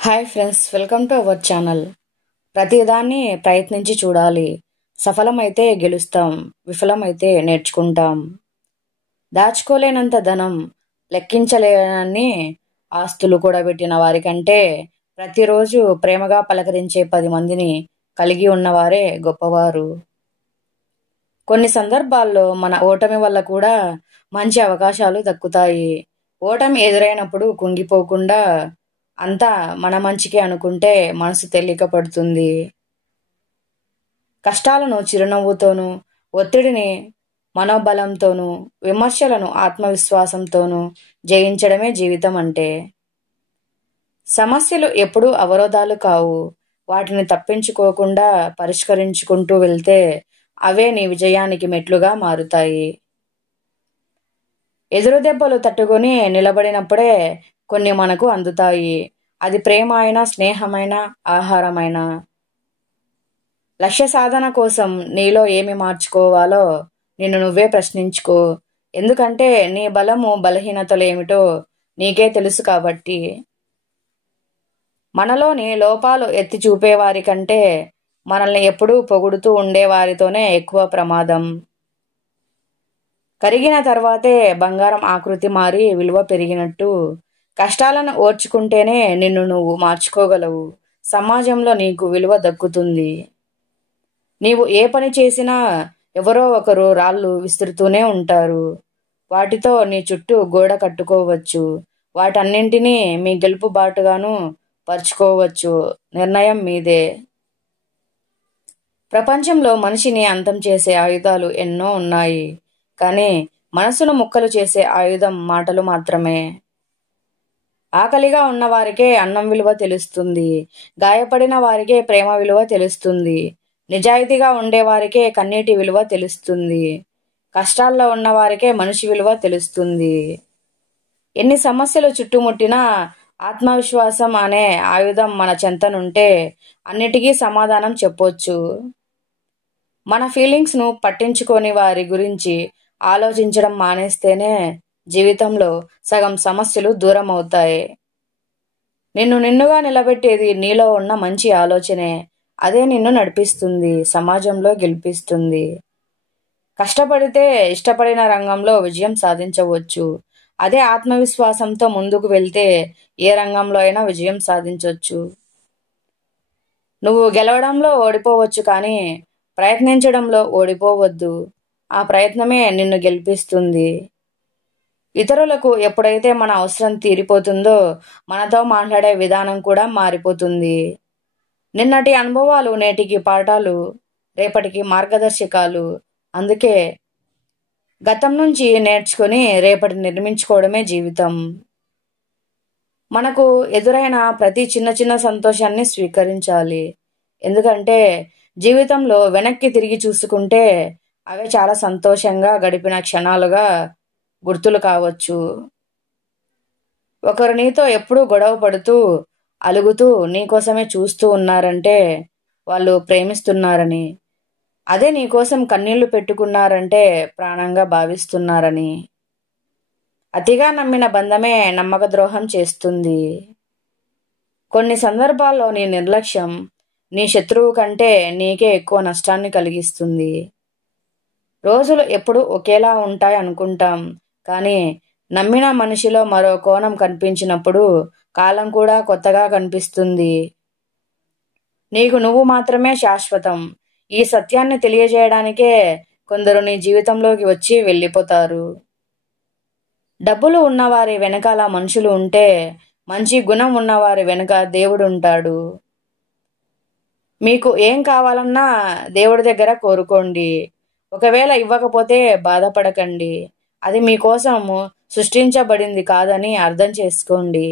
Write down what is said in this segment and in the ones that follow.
Hi friends, welcome to our channel. ప్రతిదాన్ని ప్రయత్నించి చూడాలి. సఫలమైతే గెలుస్తాం, విఫలమైతే నేర్చుకుంటాం. దాచుకోలేనంత ధనం, లెక్కించలేనన్ని ఆస్తులు కూడబెట్టిన వారికంటే ప్రతిరోజు ప్రేమగా పలకరించే 10 మందిని కలిగి ఉన్నవారే గొప్పవారు. కొన్ని సందర్భాల్లో మన ఓటమి వల్ల కూడా మంచి అవకాశాలు దక్కుతాయి. ఓటమి ఎదురైనప్పుడు కుంగిపోకుండా అంతా మన మంచికే అనుకుంటే మనసు తేలిక పడుతుంది. కష్టాలను చిరునవ్వుతోనూ, ఒత్తిడిని మనోబలంతోనూ, విమర్శలను ఆత్మవిశ్వాసంతోనూ జయించడమే జీవితం అంటే. సమస్యలు ఎప్పుడూ అవరోధాలు కావు. వాటిని తప్పించుకోకుండా పరిష్కరించుకుంటూ వెళ్తే అవే నీ విజయానికి మెట్లుగా మారుతాయి. ఎదురు దెబ్బలు తట్టుకొని నిలబడినప్పుడే కొన్ని మనకు అందుతాయి. అది ప్రేమ అయినా, స్నేహమైనా, ఆహారమైనా. లక్ష్య సాధన కోసం నీలో ఏమి మార్చుకోవాలో నిన్ను నువ్వే ప్రశ్నించుకో. ఎందుకంటే నీ బలము, బలహీనతలేమిటో నీకే తెలుసు కాబట్టి. మనలోని లోపాలు ఎత్తి చూపేవారి కంటే మనల్ని ఎప్పుడూ పొగుడుతూ ఉండేవారితోనే ఎక్కువ ప్రమాదం. కరిగిన తర్వాతే బంగారం ఆకృతి మారి విలువ పెరిగినట్టు కష్టాలను ఓర్చుకుంటేనే నిన్ను నువ్వు మార్చుకోగలవు. సమాజంలో నీకు విలువ దక్కుతుంది. నీవు ఏ పని చేసినా ఎవరో ఒకరు రాళ్ళు విసురుతూనే ఉంటారు. వాటితో నీ చుట్టూ గోడ కట్టుకోవచ్చు. వాటన్నింటినీ మీ గెలుపు బాటుగాను పరుచుకోవచ్చు. నిర్ణయం మీదే. ప్రపంచంలో మనిషిని అంతం చేసే ఆయుధాలు ఎన్నో ఉన్నాయి. కానీ మనసును ముక్కలు చేసే ఆయుధం మాటలు మాత్రమే. ఆకలిగా ఉన్నవారికే అన్నం విలువ తెలుస్తుంది. గాయపడిన వారికే ప్రేమ విలువ తెలుస్తుంది. నిజాయితీగా ఉండేవారికే కన్నీటి విలువ తెలుస్తుంది. కష్టాల్లో ఉన్నవారికే మనిషి విలువ తెలుస్తుంది. ఎన్ని సమస్యలు చుట్టుముట్టినా ఆత్మవిశ్వాసం అనే ఆయుధం మన చెంతనుంటే అన్నిటికీ సమాధానం చెప్పొచ్చు. మన ఫీలింగ్స్ను పట్టించుకోని వారి గురించి ఆలోచించడం మానేస్తేనే జీవితంలో సగం సమస్యలు దూరం అవుతాయి. నిన్నుగా నిలబెట్టేది నీలో ఉన్న మంచి ఆలోచనే. అదే నిన్ను నడిపిస్తుంది, సమాజంలో గెలిపిస్తుంది. కష్టపడితే ఇష్టపడిన రంగంలో విజయం సాధించవచ్చు. అదే ఆత్మవిశ్వాసంతో ముందుకు వెళ్తే ఏ రంగంలో అయినా విజయం సాధించవచ్చు. నువ్వు గెలవడంలో ఓడిపోవచ్చు, కానీ ప్రయత్నించడంలో ఓడిపోవద్దు. ఆ ప్రయత్నమే నిన్ను గెలిపిస్తుంది. ఇతరులకు ఎప్పుడైతే మన అవసరం తీరిపోతుందో మనతో మాట్లాడే విధానం కూడా మారిపోతుంది. నిన్నటి అనుభవాలు నేటికి పాఠాలు, రేపటికి మార్గదర్శకాలు. అందుకే గతం నుంచి నేర్చుకుని రేపటి నిర్మించుకోవడమే జీవితం. మనకు ఎదురైన ప్రతి చిన్న చిన్న సంతోషాన్ని స్వీకరించాలి. ఎందుకంటే జీవితంలో వెనక్కి తిరిగి చూసుకుంటే అవే చాలా సంతోషంగా గడిపిన క్షణాలుగా గుర్తులు కావచ్చు. ఒకరు నీతో ఎప్పుడూ గొడవ పడుతూ, అలుగుతూ నీకోసమే చూస్తూ ఉన్నారంటే వాళ్ళు ప్రేమిస్తున్నారని. అదే నీకోసం కన్నీళ్లు పెట్టుకున్నారంటే ప్రాణంగా భావిస్తున్నారని. అతిగా నమ్మిన బంధమే నమ్మక ద్రోహం చేస్తుంది. కొన్ని సందర్భాల్లో నీ నిర్లక్ష్యం నీ శత్రువు కంటే నీకే ఎక్కువ నష్టాన్ని కలిగిస్తుంది. రోజులు ఎప్పుడు ఒకేలా ఉంటాయి అనుకుంటాం, కానీ నమ్మిన మనిషిలో మరో కోణం కనిపించినప్పుడు కాలం కూడా కొత్తగా కనిపిస్తుంది. నీకు నువ్వు మాత్రమే శాశ్వతం. ఈ సత్యాన్ని తెలియజేయడానికే కొందరు నీ జీవితంలోకి వచ్చి వెళ్ళిపోతారు. డబ్బులు ఉన్నవారి వెనకాల మనుషులు ఉంటే, మంచి గుణం ఉన్నవారి వెనుక దేవుడు ఉంటాడు. మీకు ఏం కావాలన్నా దేవుడి దగ్గర కోరుకోండి. ఒకవేళ ఇవ్వకపోతే బాధపడకండి. అది మీకోసం సృష్టించబడింది కాదని అర్థం చేసుకోండి.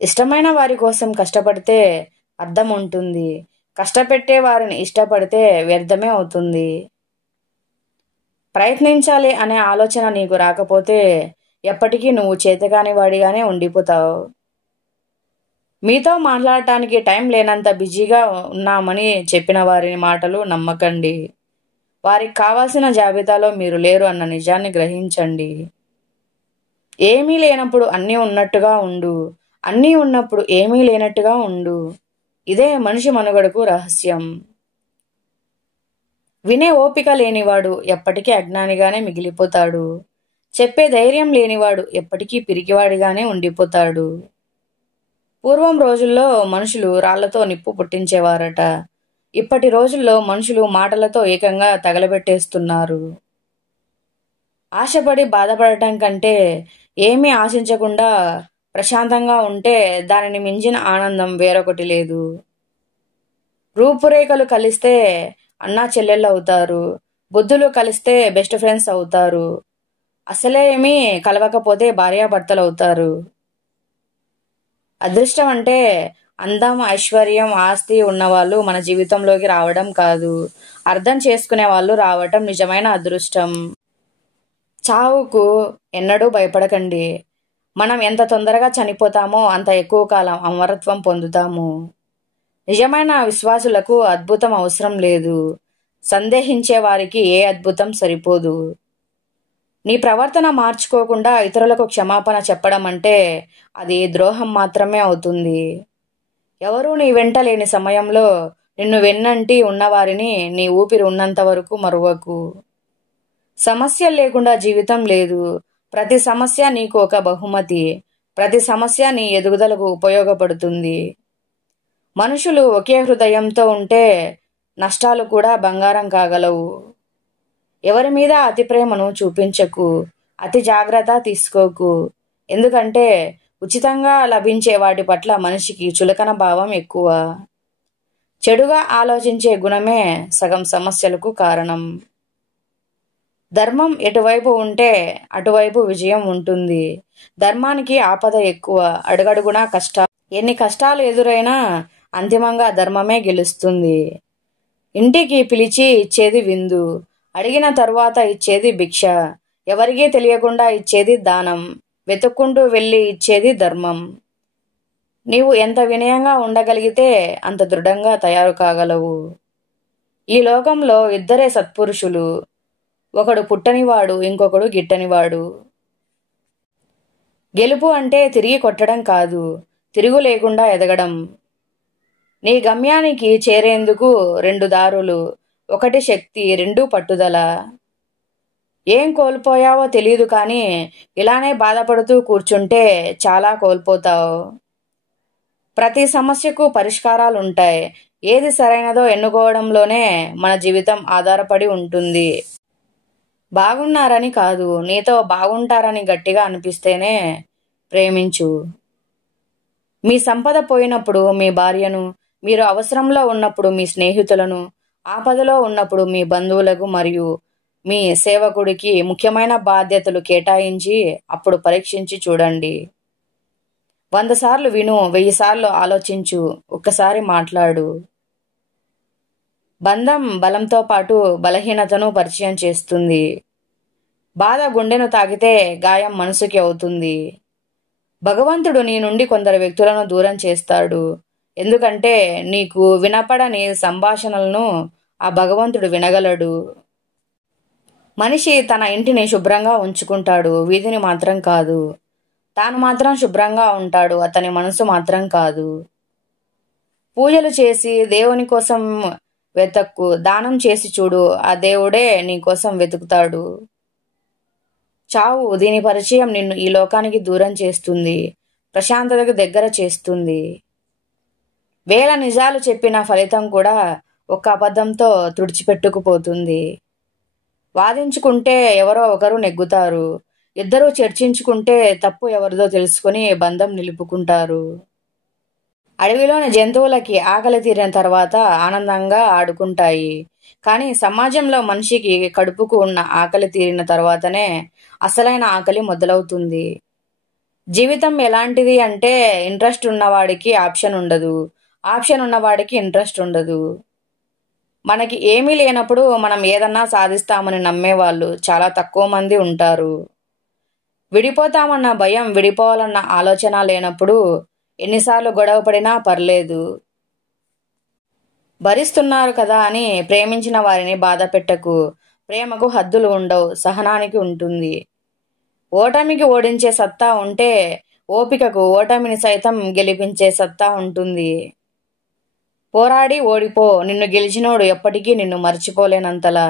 ఇష్టమైన వారి కోసం కష్టపడితే అర్థం ఉంటుంది. కష్టపెట్టే వారిని ఇష్టపడితే వ్యర్థమే అవుతుంది. ప్రయత్నించాలి అనే ఆలోచన నీకు రాకపోతే ఎప్పటికీ నువ్వు చేతకాని వాడిగానే ఉండిపోతావు. మీతో మాట్లాడటానికి టైం లేనంత బిజీగా ఉన్నామని చెప్పిన వారి మాటలు నమ్మకండి. వారికి కావాల్సిన జాబితాలో మీరు లేరు అన్న నిజాన్ని గ్రహించండి. ఏమీ లేనప్పుడు అన్నీ ఉన్నట్టుగా ఉండు. అన్నీ ఉన్నప్పుడు ఏమీ లేనట్టుగా ఉండు. ఇదే మనిషి మనుగడకు రహస్యం. వినే ఓపిక లేనివాడు ఎప్పటికీ అజ్ఞానిగానే మిగిలిపోతాడు. చెప్పే ధైర్యం లేనివాడు ఎప్పటికీ పిరికివాడిగానే ఉండిపోతాడు. పూర్వం రోజుల్లో మనుషులు రాళ్లతో నిప్పు పుట్టించేవారట. ఇప్పటి రోజుల్లో మనుషులు మాటలతో ఏకంగా తగలబెట్టేస్తున్నారు. ఆశపడి బాధపడటం కంటే ఏమీ ఆశించకుండా ప్రశాంతంగా ఉంటే దానిని మించిన ఆనందం వేరొకటి లేదు. రూపురేఖలు కలిస్తే అన్నా చెల్లెళ్ళు అవుతారు. బుద్ధులు కలిస్తే బెస్ట్ ఫ్రెండ్స్ అవుతారు. అసలే ఏమీ కలవకపోతే భార్యాభర్తలు అవుతారు. అదృష్టం అంటే అందం, ఐశ్వర్యం, ఆస్తి ఉన్నవాళ్ళు మన జీవితంలోకి రావడం కాదు, అర్థం చేసుకునే వాళ్ళు రావటం నిజమైన అదృష్టం. చావుకు ఎన్నడూ భయపడకండి. మనం ఎంత తొందరగా చనిపోతామో అంత ఎక్కువ కాలం అమరత్వం పొందుతాము. నిజమైన విశ్వాసులకు అద్భుతం అవసరం లేదు. సందేహించే వారికి ఏ అద్భుతం సరిపోదు. నీ ప్రవర్తన మార్చుకోకుండా ఇతరులకు క్షమాపణ చెప్పడం అంటే అది ద్రోహం మాత్రమే అవుతుంది. ఎవరూ నీ వెంట లేని సమయంలో నిన్ను వెన్నంటి ఉన్నవారిని నీ ఊపిరి ఉన్నంత వరకు మరువకు. సమస్యలు లేకుండా జీవితం లేదు. ప్రతి సమస్య నీకు ఒక బహుమతి. ప్రతి సమస్య నీ ఎదుగుదలకు ఉపయోగపడుతుంది. మనుషులు ఒకే హృదయంతో ఉంటే నష్టాలు కూడా బంగారం కాగలవు. ఎవరి మీద అతి ప్రేమను చూపించకు. అతి జాగ్రత్త తీసుకోకు. ఎందుకంటే ఉచితంగా లభించే వాటి పట్ల మనిషికి చులకన భావం ఎక్కువ. చెడుగా ఆలోచించే గుణమే సగం సమస్యలకు కారణం. ధర్మం ఎటువైపు ఉంటే అటువైపు విజయం ఉంటుంది. ధర్మానికి ఆపద ఎక్కువ. అడుగడుగునా కష్టాలు. ఎన్ని కష్టాలు ఎదురైనా అంతిమంగా ధర్మమే గెలుస్తుంది. ఇంటికి పిలిచి ఇచ్చేది విందు. అడిగిన తరువాత ఇచ్చేది భిక్ష. ఎవరికీ తెలియకుండా ఇచ్చేది దానం. వెతుక్కుంటూ వెళ్ళి ఇచ్చేది ధర్మం. నీవు ఎంత వినయంగా ఉండగలిగితే అంత దృఢంగా తయారు కాగలవు. ఈ లోకంలో ఇద్దరే సత్పురుషులు. ఒకడు పుట్టనివాడు, ఇంకొకడు గిట్టనివాడు. గెలుపు అంటే తిరిగి కొట్టడం కాదు, తిరుగు లేకుండా ఎదగడం. నీ గమ్యానికి చేరేందుకు రెండు దారులు. ఒకటి శక్తి, రెండు పట్టుదల. ఏం కోల్పోయావో తెలియదు కానీ ఇలానే బాధపడుతూ కూర్చుంటే చాలా కోల్పోతావు. ప్రతి సమస్యకు పరిష్కారాలుంటాయి. ఏది సరైనదో ఎన్నుకోవడంలోనే మన జీవితం ఆధారపడి ఉంటుంది. బాగున్నారని కాదు, నీతో బాగుంటారని గట్టిగా అనిపిస్తేనే ప్రేమించు. మీ సంపద పోయినప్పుడు మీ భార్యను, మీరు అవసరంలో ఉన్నప్పుడు మీ స్నేహితులను, ఆపదలో ఉన్నప్పుడు మీ బంధువులకు మరియు మీ సేవకుడికి ముఖ్యమైన బాధ్యతలు కేటాయించి అప్పుడు పరీక్షించి చూడండి. 100 సార్లు విను, 1000 సార్లు ఆలోచించు, ఒక్కసారి మాట్లాడు. బంధం బలంతో పాటు బలహీనతను పరిచయం చేస్తుంది. బాధ గుండెను తాకితే గాయం మనసుకి అవుతుంది. భగవంతుడు నీ నుండి కొందరు వ్యక్తులను దూరం చేస్తాడు. ఎందుకంటే నీకు వినపడని సంభాషణలను ఆ భగవంతుడు వినగలడు. మనిషి తన ఇంటిని శుభ్రంగా ఉంచుకుంటాడు, వీధిని మాత్రం కాదు. తాను మాత్రం శుభ్రంగా ఉంటాడు, అతని మనసు మాత్రం కాదు. పూజలు చేసి దేవుని కోసం వెతక్కు, దానం చేసి చూడు, ఆ దేవుడే నీ కోసం వెతుకుతాడు. చావు, దీని పరిచయం నిన్ను ఈ లోకానికి దూరం చేస్తుంది, ప్రశాంతతకు దగ్గర చేస్తుంది. 1000 నిజాలు చెప్పిన ఫలితం కూడా ఒక్క అబద్ధంతో తుడిచిపెట్టుకుపోతుంది. వాదించుకుంటే ఎవరో ఒకరు నెగ్గుతారు. ఇద్దరూ చర్చించుకుంటే తప్పు ఎవరిదో తెలుసుకుని బంధం నిలుపుకుంటారు. అడవిలోని జంతువులకి ఆకలి తీరిన తర్వాత ఆనందంగా ఆడుకుంటాయి. కానీ సమాజంలో మనిషికి కడుపుకు ఉన్న ఆకలి తీరిన తర్వాతనే అసలైన ఆకలి మొదలవుతుంది. జీవితం ఎలాంటిది అంటే ఇంట్రెస్ట్ ఉన్నవాడికి ఆప్షన్ ఉండదు, ఆప్షన్ ఉన్నవాడికి ఇంట్రెస్ట్ ఉండదు. మనకి ఏమీ లేనప్పుడు మనం ఏదన్నా సాధిస్తామని నమ్మేవాళ్ళు చాలా తక్కువ మంది ఉంటారు. విడిపోతామన్న భయం, విడిపోవాలన్న ఆలోచన లేనప్పుడు ఎన్నిసార్లు గొడవ పడినా పర్లేదు. భరిస్తున్నారు కదా అని ప్రేమించిన వారిని బాధ పెట్టకు. ప్రేమకు హద్దులు ఉండవు, సహనానికి ఉంటుంది. ఓటమికి ఓడించే సత్తా ఉంటే ఓపికకు ఓటమిని సైతం గెలిపించే సత్తా ఉంటుంది. పోరాడి ఓడిపో, నిన్ను గెలిచినోడు ఎప్పటికీ నిన్ను మర్చిపోలేనంతలా.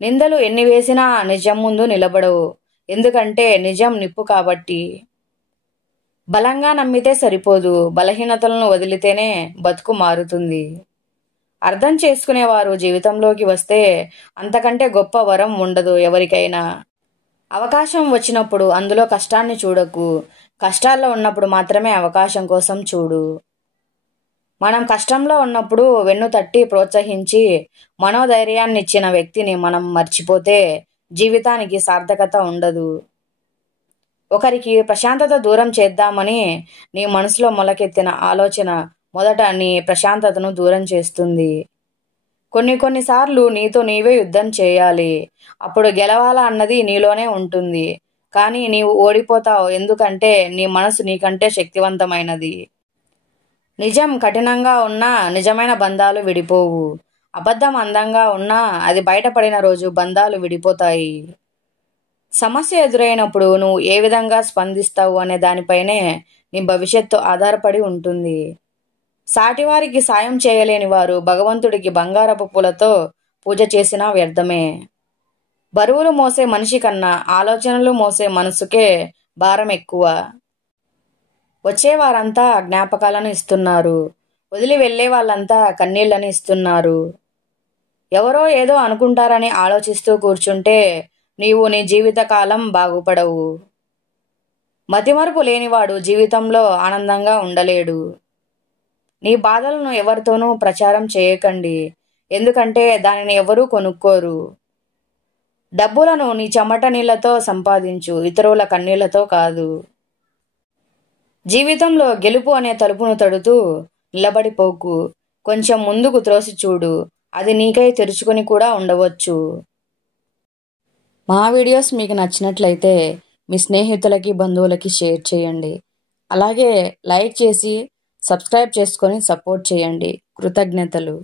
నిందలు ఎన్ని వేసినా నిజం ముందు నిలబడవు, ఎందుకంటే నిజం నిప్పు కాబట్టి. బలంగా నమ్మితే సరిపోదు, బలహీనతలను వదిలితేనే బతుకు మారుతుంది. అర్థం చేసుకునేవారు జీవితంలోకి వస్తే అంతకంటే గొప్ప వరం ఉండదు ఎవరికైనా. అవకాశం వచ్చినప్పుడు అందులో కష్టాన్ని చూడకు, కష్టాల్లో ఉన్నప్పుడు మాత్రమే అవకాశం కోసం చూడు. మనం కష్టంలో ఉన్నప్పుడు వెన్ను తట్టి ప్రోత్సహించి మనోధైర్యాన్ని ఇచ్చిన వ్యక్తిని మనం మర్చిపోతే జీవితానికి సార్థకత ఉండదు. ఒకరికి ప్రశాంతత దూరం చేద్దామని నీ మనసులో మొలకెత్తిన ఆలోచన మొదట నీ ప్రశాంతతను దూరం చేస్తుంది. కొన్నిసార్లు నీతో నీవే యుద్ధం చేయాలి. అప్పుడు గెలవాలా అన్నది నీలోనే ఉంటుంది, కానీ నీవు ఓడిపోతావు, ఎందుకంటే నీ మనసు నీకంటే శక్తివంతమైనది. నిజం కఠినంగా ఉన్నా నిజమైన బంధాలు విడిపోవు. అబద్ధం అందంగా ఉన్నా అది బయటపడిన రోజు బంధాలు విడిపోతాయి. సమస్య ఎదురైనప్పుడు నువ్వు ఏ విధంగా స్పందిస్తావు అనే దానిపైనే నీ భవిష్యత్తు ఆధారపడి ఉంటుంది. సాటివారికి సాయం చేయలేని వారు భగవంతుడికి బంగారపు పూలతో పూజ చేసినా వ్యర్థమే. బరువులు మోసే మనిషి కన్నా ఆలోచనలు మోసే మనసుకే భారం ఎక్కువ. వచ్చేవారంతా జ్ఞాపకాలను ఇస్తున్నారు, వదిలి వెళ్లే వాళ్ళంతా కన్నీళ్లని ఇస్తున్నారు. ఎవరో ఏదో అనుకుంటారని ఆలోచిస్తూ కూర్చుంటే నీవు నీ జీవితకాలం బాగుపడవు. మతిమరుపు లేనివాడు జీవితంలో ఆనందంగా ఉండలేడు. నీ బాధలను ఎవరితోనూ ప్రచారం చేయకండి, ఎందుకంటే దానిని ఎవరూ కొనుక్కోరు. డబ్బులను నీ చెమట నీళ్లతో సంపాదించు, ఇతరుల కన్నీళ్లతో కాదు. జీవితంలో గెలుపు అనే తలుపును తడుతూ నిలబడిపోకు, కొంచెం ముందుకు త్రోసి చూడు, అది నీకై తెరుచుకొని కూడా ఉండవచ్చు. మా వీడియోస్ మీకు నచ్చినట్లయితే మీ స్నేహితులకి బంధువులకి షేర్ చేయండి. అలాగే లైక్ చేసి సబ్స్క్రైబ్ చేసుకొని సపోర్ట్ చేయండి. కృతజ్ఞతలు.